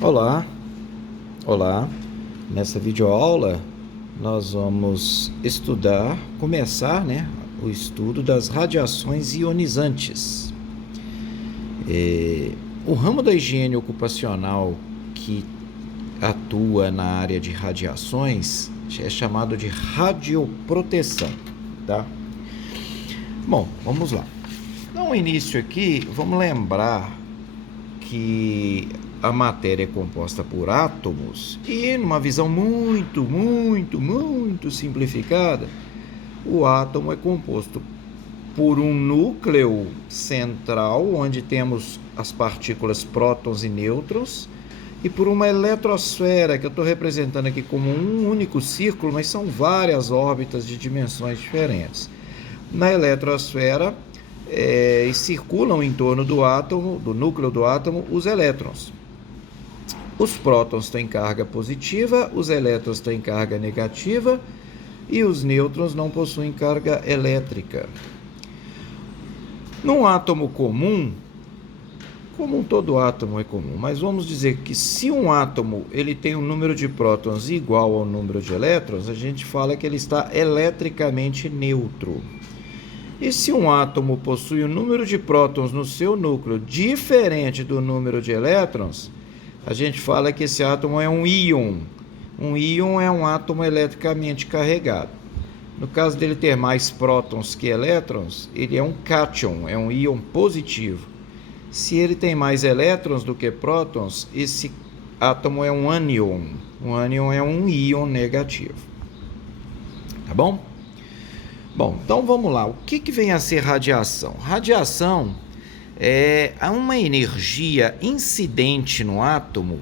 Olá, olá. Nessa videoaula nós vamos começar, o estudo das radiações ionizantes. O ramo da higiene ocupacional que atua na área de radiações é chamado de radioproteção, tá? Bom, vamos lá. No início aqui, vamos lembrar que a matéria é composta por átomos e, numa visão muito simplificada, o átomo é composto por um núcleo central, onde temos as partículas prótons e nêutrons, e por uma eletrosfera, que eu estou representando aqui como um único círculo, mas são várias órbitas de dimensões diferentes. Na eletrosfera, circulam em torno do átomo, do núcleo do átomo, os elétrons. Os prótons têm carga positiva, os elétrons têm carga negativa e os nêutrons não possuem carga elétrica. Num átomo comum, todo átomo é comum, mas vamos dizer que se um átomo ele tem um número de prótons igual ao número de elétrons, a gente fala que ele está eletricamente neutro. E se um átomo possui um número de prótons no seu núcleo diferente do número de elétrons, a gente fala que esse átomo é um íon. Um íon é um átomo eletricamente carregado. No caso dele ter mais prótons que elétrons, ele é um cátion, é um íon positivo. Se ele tem mais elétrons do que prótons, esse átomo é um ânion. Um ânion é um íon negativo. Tá bom? Bom, então vamos lá. O que vem a ser radiação? Radiação é uma energia incidente no átomo,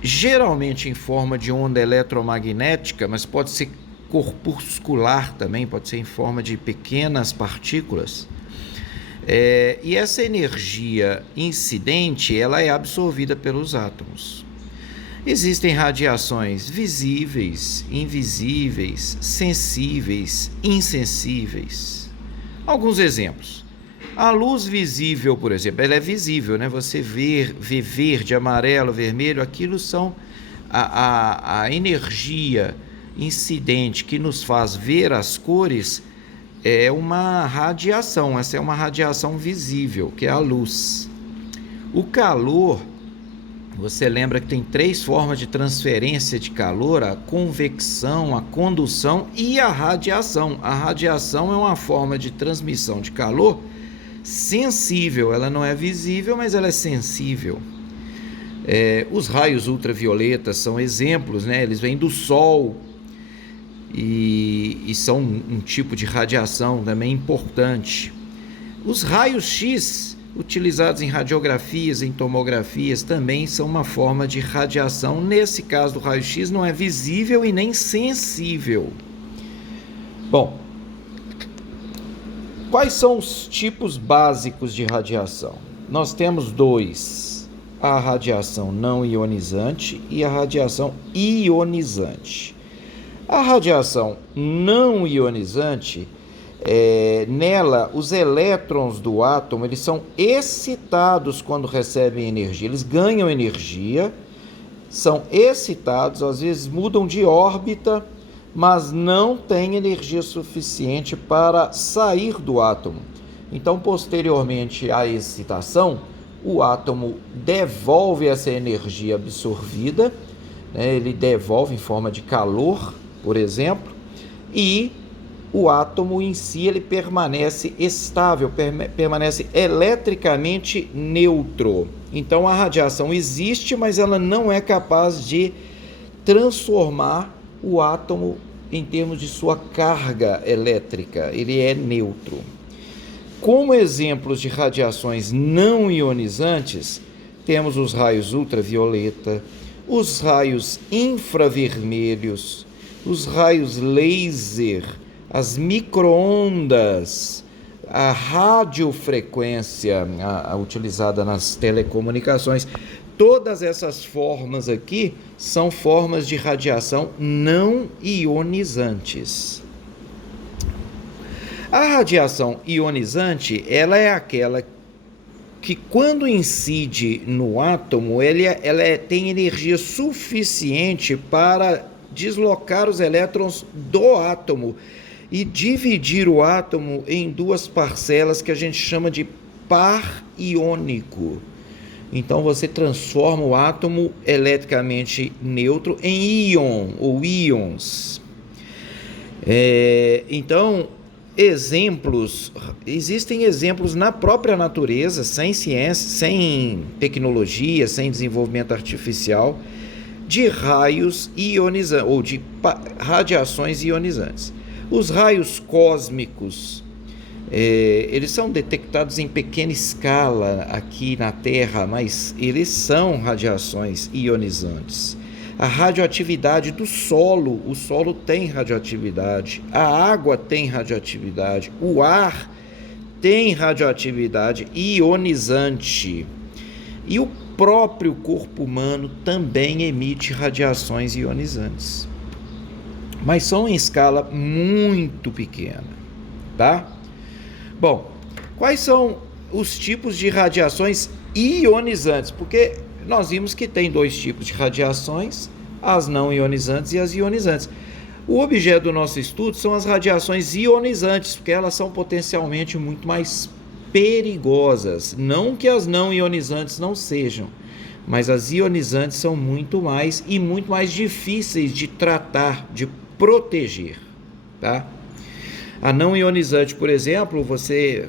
geralmente em forma de onda eletromagnética, mas pode ser corpuscular também, pode ser em forma de pequenas partículas. E essa energia incidente, ela é absorvida pelos átomos. Existem radiações visíveis, invisíveis, sensíveis, insensíveis. Alguns exemplos. A luz visível, por exemplo, ela é visível, né? Você vê verde, amarelo, vermelho, aquilo são a energia incidente que nos faz ver as cores, é uma radiação. Essa é uma radiação visível, que é a luz. O calor, você lembra que tem 3 formas de transferência de calor: a convecção, a condução e a radiação. A radiação é uma forma de transmissão de calor sensível, ela não é visível, mas ela é sensível. Os raios ultravioletas são exemplos, né? Eles vêm do Sol e são um tipo de radiação também importante. Os raios X, utilizados em radiografias, em tomografias, também são uma forma de radiação. Nesse caso do raio-x, não é visível e nem sensível. Bom, quais são os tipos básicos de radiação? Nós temos 2, a radiação não ionizante e a radiação ionizante. A radiação não ionizante, nela, os elétrons do átomo, eles são excitados quando recebem energia. Eles ganham energia, são excitados, às vezes mudam de órbita, mas não têm energia suficiente para sair do átomo. Então, posteriormente à excitação, o átomo devolve essa energia absorvida, né? Ele devolve em forma de calor, por exemplo, e o átomo em si ele permanece estável, permanece eletricamente neutro. Então a radiação existe, mas ela não é capaz de transformar o átomo em termos de sua carga elétrica. Ele é neutro. Como exemplos de radiações não ionizantes, temos os raios ultravioleta, os raios infravermelhos, os raios laser, as microondas, a radiofrequência utilizada nas telecomunicações. Todas essas formas aqui são formas de radiação não ionizantes. A radiação ionizante, ela é aquela que quando incide no átomo, tem energia suficiente para deslocar os elétrons do átomo e dividir o átomo em duas parcelas que a gente chama de par iônico. Então você transforma o átomo eletricamente neutro em íon ou íons. Então, existem exemplos na própria natureza, sem ciência, sem tecnologia, sem desenvolvimento artificial, de raios ionizantes ou de radiações ionizantes. Os raios cósmicos, eles são detectados em pequena escala aqui na Terra, mas eles são radiações ionizantes. A radioatividade do solo, o solo tem radioatividade, a água tem radioatividade, o ar tem radioatividade ionizante. E o próprio corpo humano também emite radiações ionizantes. Mas são em escala muito pequena, tá? Bom, quais são os tipos de radiações ionizantes? Porque nós vimos que tem dois tipos de radiações, as não ionizantes e as ionizantes. O objeto do nosso estudo são as radiações ionizantes, porque elas são potencialmente muito mais perigosas. Não que as não ionizantes não sejam, mas as ionizantes são muito mais e muito mais difíceis de tratar, de proteger, tá? A não ionizante, por exemplo,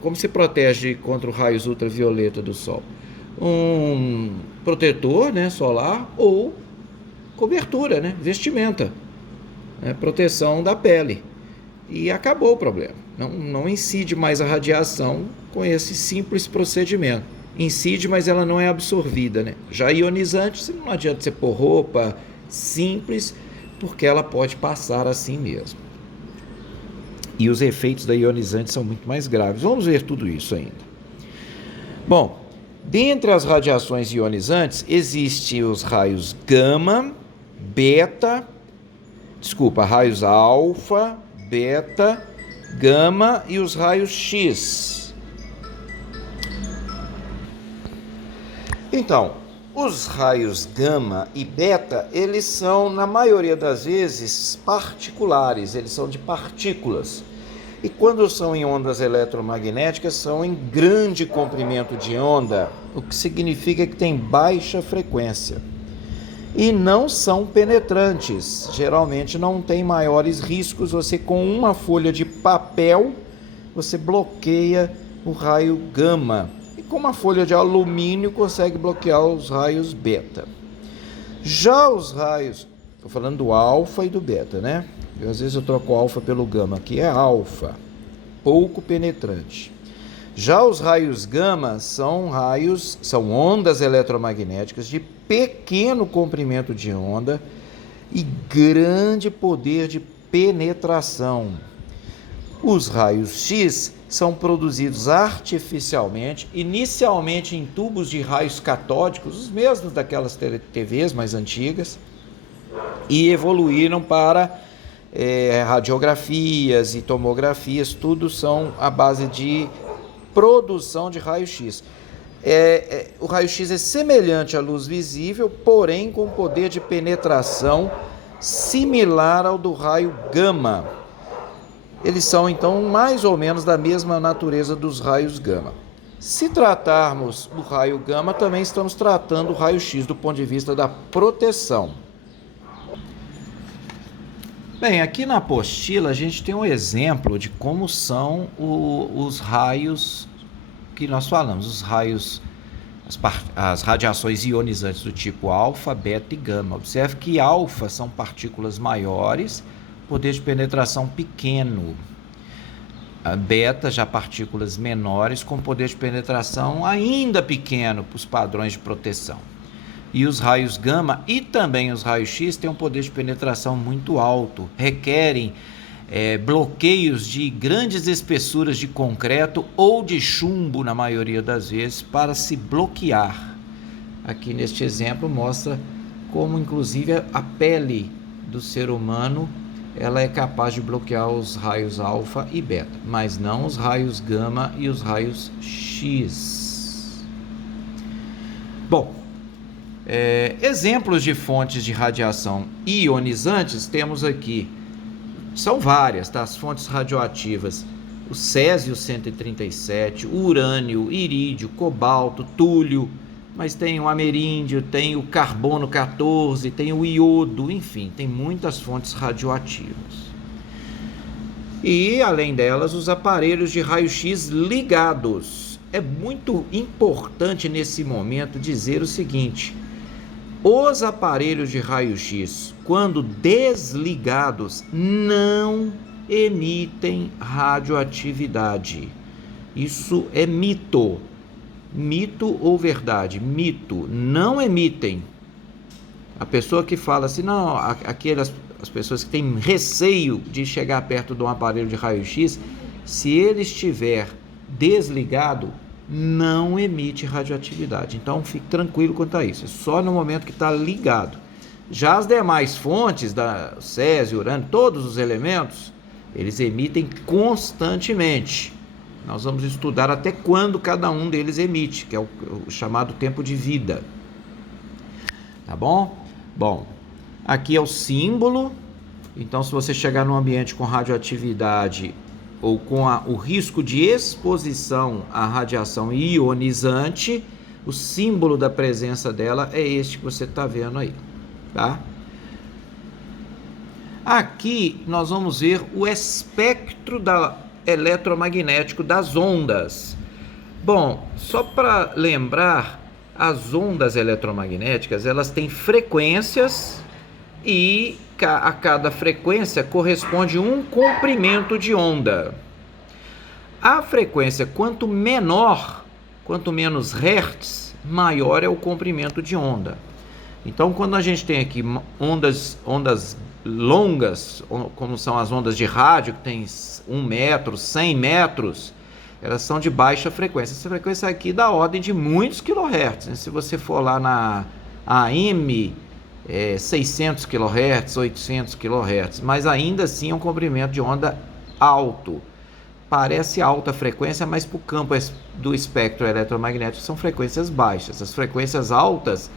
como se protege contra os raios ultravioleta do sol? Um protetor, né, solar, ou cobertura, né, vestimenta, né, proteção da pele, e acabou o problema. Não incide mais a radiação com esse simples procedimento. Incide, mas ela não é absorvida, né? Já ionizante, não adianta você pôr roupa simples, porque ela pode passar assim mesmo. E os efeitos da ionizante são muito mais graves. Vamos ver tudo isso ainda. Bom, dentre as radiações ionizantes, existem os raios gama, raios alfa, beta, gama e os raios X. Então, os raios gama e beta, eles são, na maioria das vezes, particulares, eles são de partículas. E quando são em ondas eletromagnéticas, são em grande comprimento de onda, o que significa que tem baixa frequência. E não são penetrantes, geralmente não tem maiores riscos. Você, com uma folha de papel, você bloqueia o raio gama. E com uma folha de alumínio consegue bloquear os raios beta. Já os raios, estou falando do alfa e do beta, né? Às vezes eu troco o alfa pelo gama, que é alfa, pouco penetrante. Já os raios gama são ondas eletromagnéticas de pequeno comprimento de onda e grande poder de penetração. Os raios X são produzidos artificialmente, inicialmente em tubos de raios catódicos, os mesmos daquelas TVs mais antigas, e evoluíram para radiografias e tomografias, tudo são à base de produção de raio-x. O raio-x é semelhante à luz visível, porém com poder de penetração similar ao do raio gama. Eles são, então, mais ou menos da mesma natureza dos raios gama. Se tratarmos do raio gama, também estamos tratando o raio-x do ponto de vista da proteção. Bem, aqui na apostila a gente tem um exemplo de como são os raios que nós falamos, os raios, as radiações ionizantes do tipo alfa, beta e gama. Observe que alfa são partículas maiores, poder de penetração pequeno. A beta já partículas menores com poder de penetração ainda pequeno para os padrões de proteção. E os raios gama e também os raios X têm um poder de penetração muito alto, requerem bloqueios de grandes espessuras de concreto ou de chumbo, na maioria das vezes, para se bloquear. Aqui neste exemplo mostra como, inclusive, a pele do ser humano ela é capaz de bloquear os raios alfa e beta, mas não os raios gama e os raios X. Bom, exemplos de fontes de radiação ionizantes temos aqui. São várias, tá? As fontes radioativas: o césio-137, o urânio, irídio, cobalto, túlio, mas tem o ameríndio, tem o carbono-14, tem o iodo, enfim, tem muitas fontes radioativas. E, além delas, os aparelhos de raio-x ligados. É muito importante nesse momento dizer o seguinte: os aparelhos de raio-x, quando desligados, não emitem radioatividade. Isso é mito. Mito ou verdade? Mito. Não emitem. A pessoa que fala assim, não, as pessoas que têm receio de chegar perto de um aparelho de raio-x, se ele estiver desligado, não emite radioatividade. Então fique tranquilo quanto a isso, é só no momento que está ligado. Já as demais fontes, da césio, urânio, todos os elementos, eles emitem constantemente. Nós vamos estudar até quando cada um deles emite, que é o chamado tempo de vida. Tá bom? Bom, aqui é o símbolo. Então, se você chegar num ambiente com radioatividade ou com o risco de exposição à radiação ionizante, o símbolo da presença dela é este que você está vendo aí, tá? Aqui nós vamos ver o espectro eletromagnético das ondas. Bom, só para lembrar, as ondas eletromagnéticas, elas têm frequências e a cada frequência corresponde um comprimento de onda. A frequência, quanto menor, quanto menos hertz, maior é o comprimento de onda. Então, quando a gente tem aqui ondas longas, como são as ondas de rádio, que tem 1 metro, 100 metros, elas são de baixa frequência. Essa frequência aqui dá ordem de muitos kHz, né? Se você for lá na AM, 600 kHz, 800 kHz, mas ainda assim é um comprimento de onda alto. Parece alta frequência, mas para o campo do espectro eletromagnético são frequências baixas. As frequências altas,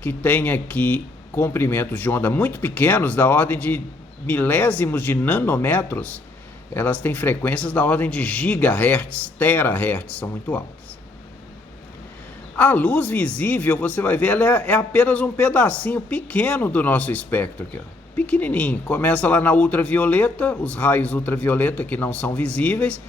que tem aqui comprimentos de onda muito pequenos, da ordem de milésimos de nanômetros, elas têm frequências da ordem de gigahertz, terahertz, são muito altas. A luz visível, você vai ver, ela é apenas um pedacinho pequeno do nosso espectro aqui, ó. Pequenininho. Começa lá na ultravioleta, os raios ultravioleta que não são visíveis,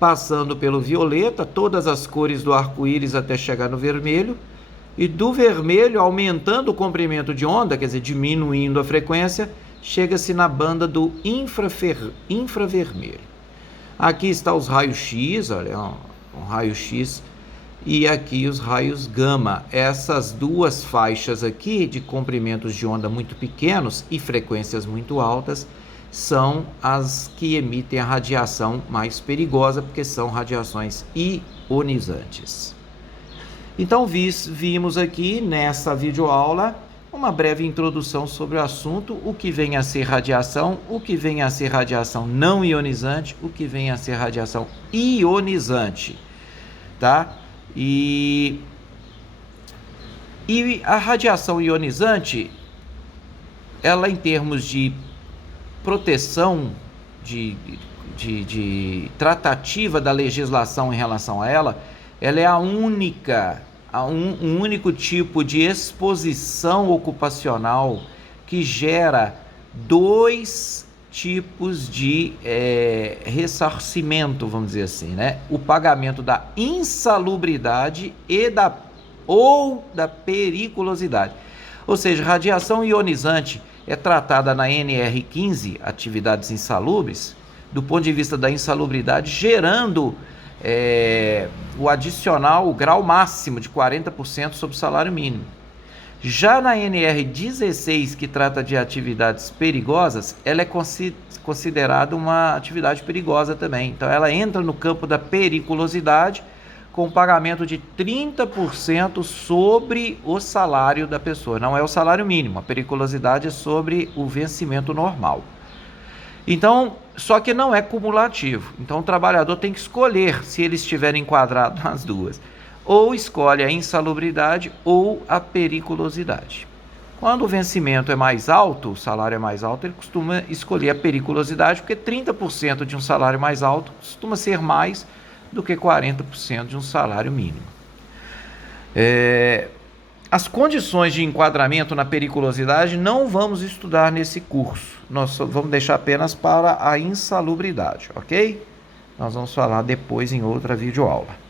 passando pelo violeta, todas as cores do arco-íris até chegar no vermelho, e do vermelho, aumentando o comprimento de onda, quer dizer, diminuindo a frequência, chega-se na banda do infravermelho. Aqui está os raios-x, olha, um raio-x, e aqui os raios gama. Essas duas faixas aqui de comprimentos de onda muito pequenos e frequências muito altas são as que emitem a radiação mais perigosa, porque são radiações ionizantes. Então vimos aqui nessa videoaula uma breve introdução sobre o assunto, o que vem a ser radiação, o que vem a ser radiação não ionizante, o que vem a ser radiação ionizante, tá? E a radiação ionizante, ela em termos de proteção, de tratativa da legislação em relação a ela é a única, um único tipo de exposição ocupacional que gera dois tipos de ressarcimento, vamos dizer assim, né? O pagamento da insalubridade ou da periculosidade. Ou seja, radiação ionizante é tratada na NR15, atividades insalubres, do ponto de vista da insalubridade, gerando o adicional, o grau máximo de 40% sobre o salário mínimo. Já na NR16, que trata de atividades perigosas, ela é considerada uma atividade perigosa também. Então, ela entra no campo da periculosidade com pagamento de 30% sobre o salário da pessoa. Não é o salário mínimo, a periculosidade é sobre o vencimento normal. Então, só que não é cumulativo. Então, o trabalhador tem que escolher se ele estiver enquadrado nas duas. ou escolhe a insalubridade ou a periculosidade. Quando o vencimento é mais alto, o salário é mais alto, ele costuma escolher a periculosidade, porque 30% de um salário mais alto costuma ser mais do que 40% de um salário mínimo. As condições de enquadramento na periculosidade não vamos estudar nesse curso. Nós vamos deixar apenas para a insalubridade, ok? Nós vamos falar depois em outra videoaula.